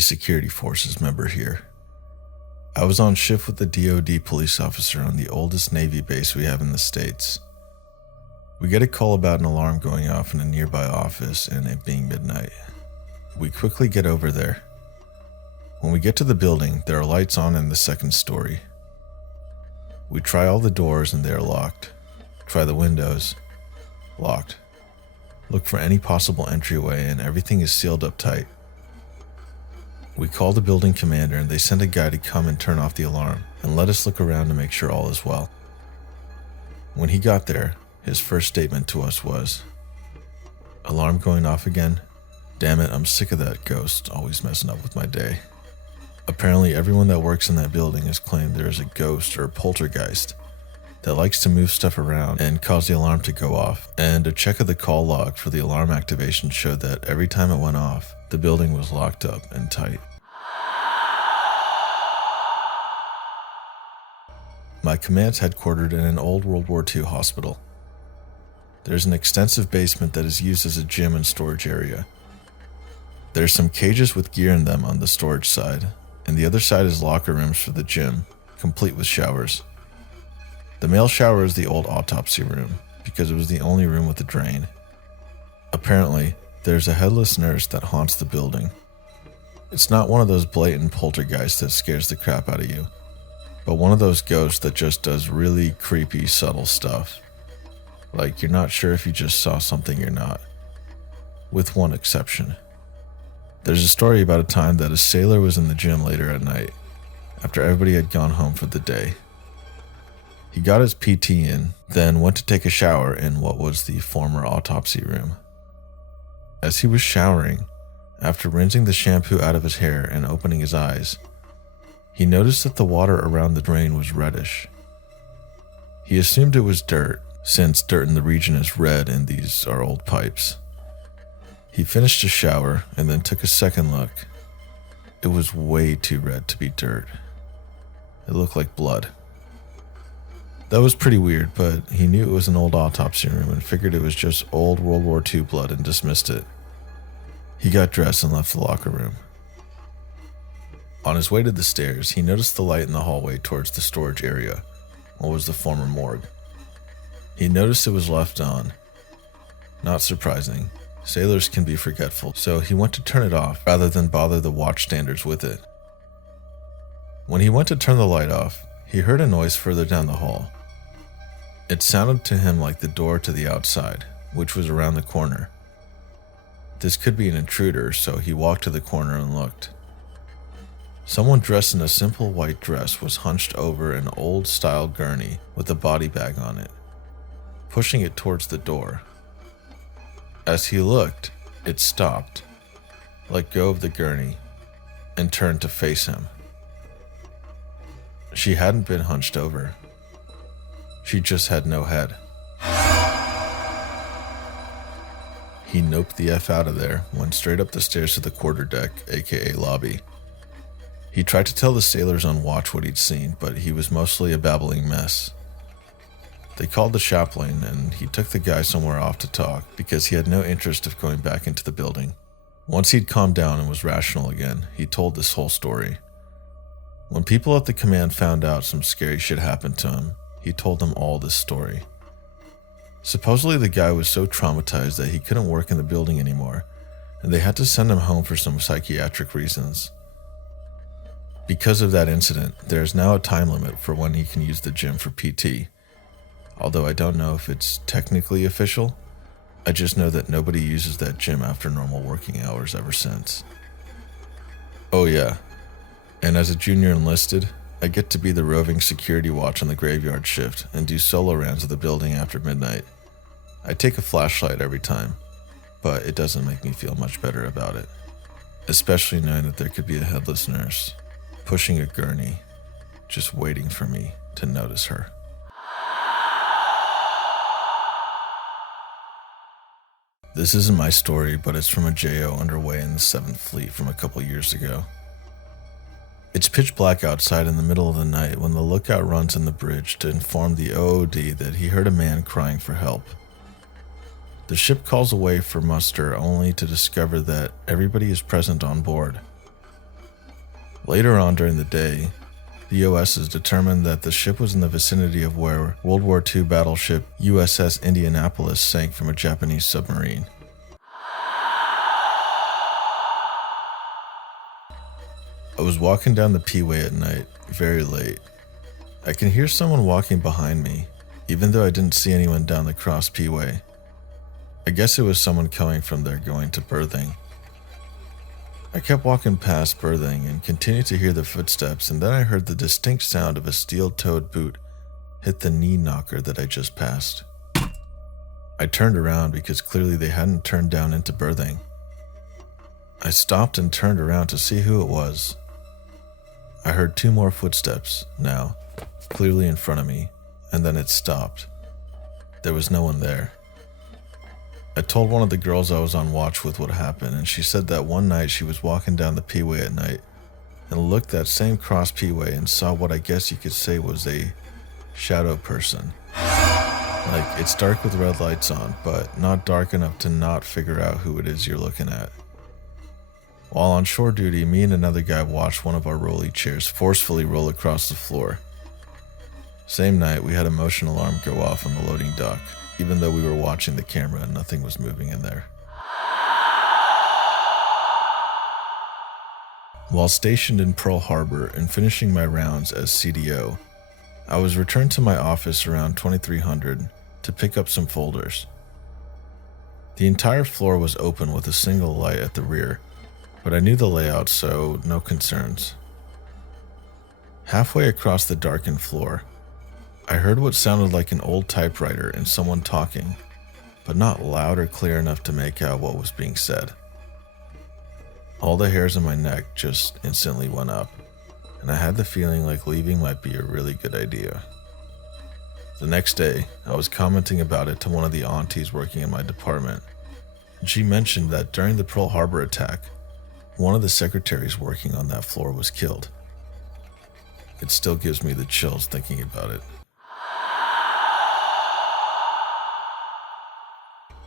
Navy Security Forces member here. I was on shift with the DoD police officer on the oldest Navy base we have in the States. We get a call about an alarm going off in a nearby office and it being midnight. We quickly get over there. When we get to the building, there are lights on in the second story. We try all the doors and they are locked. Try the windows. Locked. Look for any possible entryway and everything is sealed up tight. We call the building commander and they send a guy to come and turn off the alarm and let us look around to make sure all is well. When he got there, his first statement to us was, "Alarm going off again? Damn it, I'm sick of that ghost always messing up with my day." Apparently everyone that works in that building has claimed there is a ghost or poltergeist that likes to move stuff around and cause the alarm to go off, and a check of the call log for the alarm activation showed that every time it went off, the building was locked up and tight. My command's headquartered in an old World War II hospital. There's an extensive basement that is used as a gym and storage area. There's some cages with gear in them on the storage side, and the other side is locker rooms for the gym, complete with showers. The male shower is the old autopsy room, because it was the only room with a drain. Apparently, there's a headless nurse that haunts the building. It's not one of those blatant poltergeists that scares the crap out of you, but one of those ghosts that just does really creepy, subtle stuff. Like you're not sure if you just saw something or not. With one exception. There's a story about a time that a sailor was in the gym later at night, after everybody had gone home for the day. He got his PT in, then went to take a shower in what was the former autopsy room. As he was showering, after rinsing the shampoo out of his hair and opening his eyes, he noticed that the water around the drain was reddish. He assumed it was dirt, since dirt in the region is red and these are old pipes. He finished his shower and then took a second look. It was way too red to be dirt. It looked like blood. That was pretty weird, but he knew it was an old autopsy room and figured it was just old World War II blood and dismissed it. He got dressed and left the locker room. On his way to the stairs, he noticed the light in the hallway towards the storage area, what was the former morgue. He noticed it was left on. Not surprising. Sailors can be forgetful, so he went to turn it off rather than bother the watchstanders with it. When he went to turn the light off, he heard a noise further down the hall. It sounded to him like the door to the outside, which was around the corner. This could be an intruder, so he walked to the corner and looked. Someone dressed in a simple white dress was hunched over an old-style gurney with a body bag on it, pushing it towards the door. As he looked, it stopped, let go of the gurney, and turned to face him. She hadn't been hunched over. She just had no head. He noped the F out of there, went straight up the stairs to the quarterdeck, aka lobby. He tried to tell the sailors on watch what he'd seen, but he was mostly a babbling mess. They called the chaplain, and he took the guy somewhere off to talk because he had no interest of going back into the building. Once he'd calmed down and was rational again, he told this whole story. When people at the command found out some scary shit happened to him, he told them all this story. Supposedly the guy was so traumatized that he couldn't work in the building anymore, and they had to send him home for some psychiatric reasons. Because of that incident, there is now a time limit for when he can use the gym for PT. Although I don't know if it's technically official, I just know that nobody uses that gym after normal working hours ever since. Oh yeah, and as a junior enlisted, I get to be the roving security watch on the graveyard shift and do solo rounds of the building after midnight. I take a flashlight every time, but it doesn't make me feel much better about it, especially knowing that there could be a headless nurse pushing a gurney, just waiting for me to notice her. This isn't my story, but it's from a JO underway in the 7th Fleet from a couple years ago. It's pitch black outside in the middle of the night when the lookout runs in the bridge to inform the OOD that he heard a man crying for help. The ship calls away for muster only to discover that everybody is present on board. Later on during the day, the OSs determined that the ship was in the vicinity of where World War II battleship USS Indianapolis sank from a Japanese submarine. I was walking down the P-way at night, very late. I can hear someone walking behind me, even though I didn't see anyone down the cross P-way. I guess it was someone coming from there going to berthing. I kept walking past berthing and continued to hear the footsteps, and then I heard the distinct sound of a steel-toed boot hit the knee knocker that I just passed. I turned around because clearly they hadn't turned down into berthing. I stopped and turned around to see who it was. I heard 2 more footsteps, now, clearly in front of me, and then it stopped. There was no one there. I told one of the girls I was on watch with what happened, and she said that one night she was walking down the P-way at night and looked that same cross P-way and saw what I guess you could say was a shadow person. Like, it's dark with red lights on, but not dark enough to not figure out who it is you're looking at. While on shore duty, me and another guy watched one of our rolly chairs forcefully roll across the floor. Same night, we had a motion alarm go off on the loading dock. Even though we were watching the camera, nothing was moving in there. While stationed in Pearl Harbor and finishing my rounds as CDO, I was returned to my office around 2300 to pick up some folders. The entire floor was open with a single light at the rear, but I knew the layout, so no concerns. Halfway across the darkened floor, I heard what sounded like an old typewriter and someone talking, but not loud or clear enough to make out what was being said. All the hairs on my neck just instantly went up, and I had the feeling like leaving might be a really good idea. The next day, I was commenting about it to one of the aunties working in my department, and she mentioned that during the Pearl Harbor attack, one of the secretaries working on that floor was killed. It still gives me the chills thinking about it.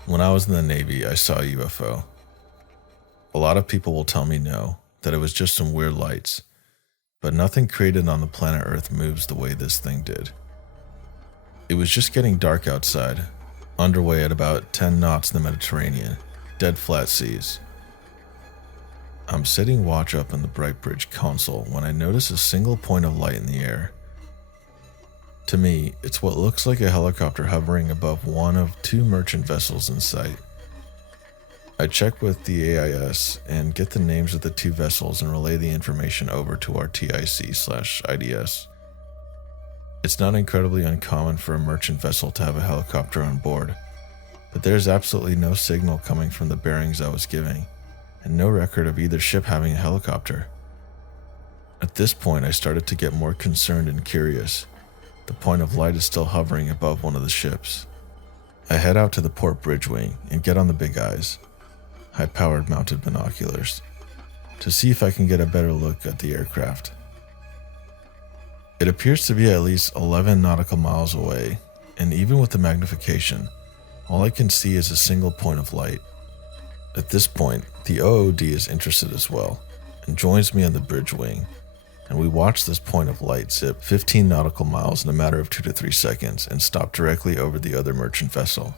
When I was in the Navy, I saw a UFO. A lot of people will tell me no, that it was just some weird lights, but nothing created on the planet Earth moves the way this thing did. It was just getting dark outside, underway at about 10 knots in the Mediterranean, dead flat seas. I'm sitting watch up in the Brightbridge console when I notice a single point of light in the air. To me, it's what looks like a helicopter hovering above one of 2 merchant vessels in sight. I check with the AIS and get the names of the 2 vessels and relay the information over to our TIC/IDS. It's not incredibly uncommon for a merchant vessel to have a helicopter on board, but there's absolutely no signal coming from the bearings I was giving, and no record of either ship having a helicopter. At this point, I started to get more concerned and curious. The point of light is still hovering above one of the ships. I head out to the port bridge wing and get on the big eyes, high-powered mounted binoculars, to see if I can get a better look at the aircraft. It appears to be at least 11 nautical miles away, and even with the magnification, all I can see is a single point of light. At this point, the OOD is interested as well, and joins me on the bridge wing, and we watch this point of light zip 15 nautical miles in a matter of 2 to 3 seconds and stop directly over the other merchant vessel.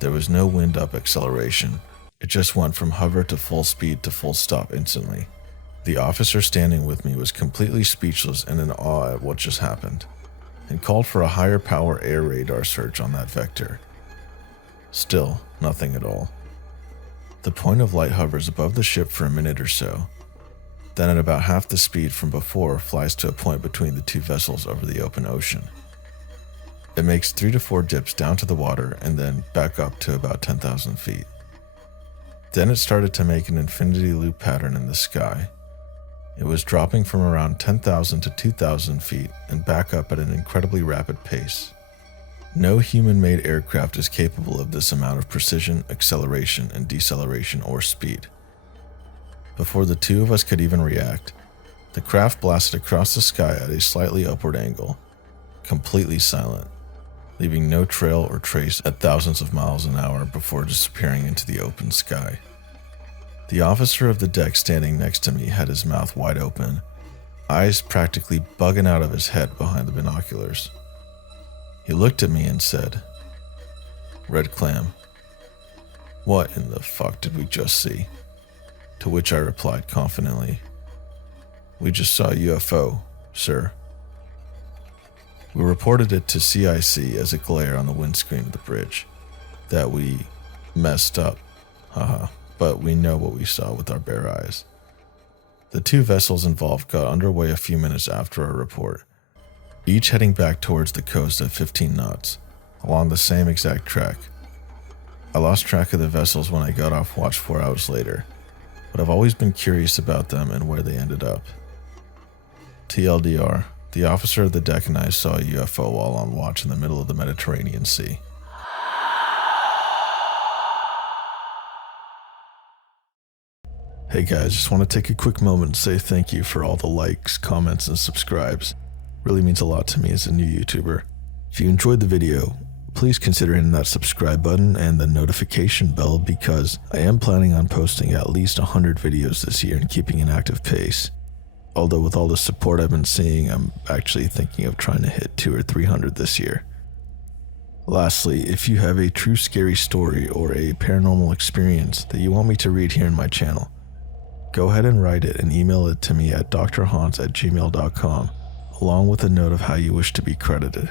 There was no wind-up acceleration. It just went from hover to full speed to full stop instantly. The officer standing with me was completely speechless and in awe at what just happened, and called for a higher power air radar search on that vector. Still, nothing at all. The point of light hovers above the ship for a minute or so, then at about half the speed from before flies to a point between the 2 vessels over the open ocean. It makes 3 to 4 dips down to the water and then back up to about 10,000 feet. Then it started to make an infinity loop pattern in the sky. It was dropping from around 10,000 to 2,000 feet and back up at an incredibly rapid pace. No human-made aircraft is capable of this amount of precision, acceleration, and deceleration or speed. Before the 2 of us could even react, the craft blasted across the sky at a slightly upward angle, completely silent, leaving no trail or trace at thousands of miles an hour before disappearing into the open sky. The officer of the deck standing next to me had his mouth wide open, eyes practically bugging out of his head behind the binoculars. He looked at me and said, "Red Clam, what in the fuck did we just see?" To which I replied confidently, "We just saw a UFO, sir." We reported it to CIC as a glare on the windscreen of the bridge. That we messed up, haha, but we know what we saw with our bare eyes. The two vessels involved got underway a few minutes after our report, each heading back towards the coast at 15 knots, along the same exact track. I lost track of the vessels when I got off watch 4 hours later, but I've always been curious about them and where they ended up. TLDR, the officer of the deck and I saw a UFO while on watch in the middle of the Mediterranean Sea. Hey guys, just want to take a quick moment to say thank you for all the likes, comments, and subscribes. Really means a lot to me as a new YouTuber. If you enjoyed the video, please consider hitting that subscribe button and the notification bell because I am planning on posting at least 100 videos this year and keeping an active pace. Although with all the support I've been seeing, I'm actually thinking of trying to hit 200 or 300 this year. Lastly, if you have a true scary story or a paranormal experience that you want me to read here in my channel, go ahead and write it and email it to me at drhans@gmail.com, along with a note of how you wish to be credited.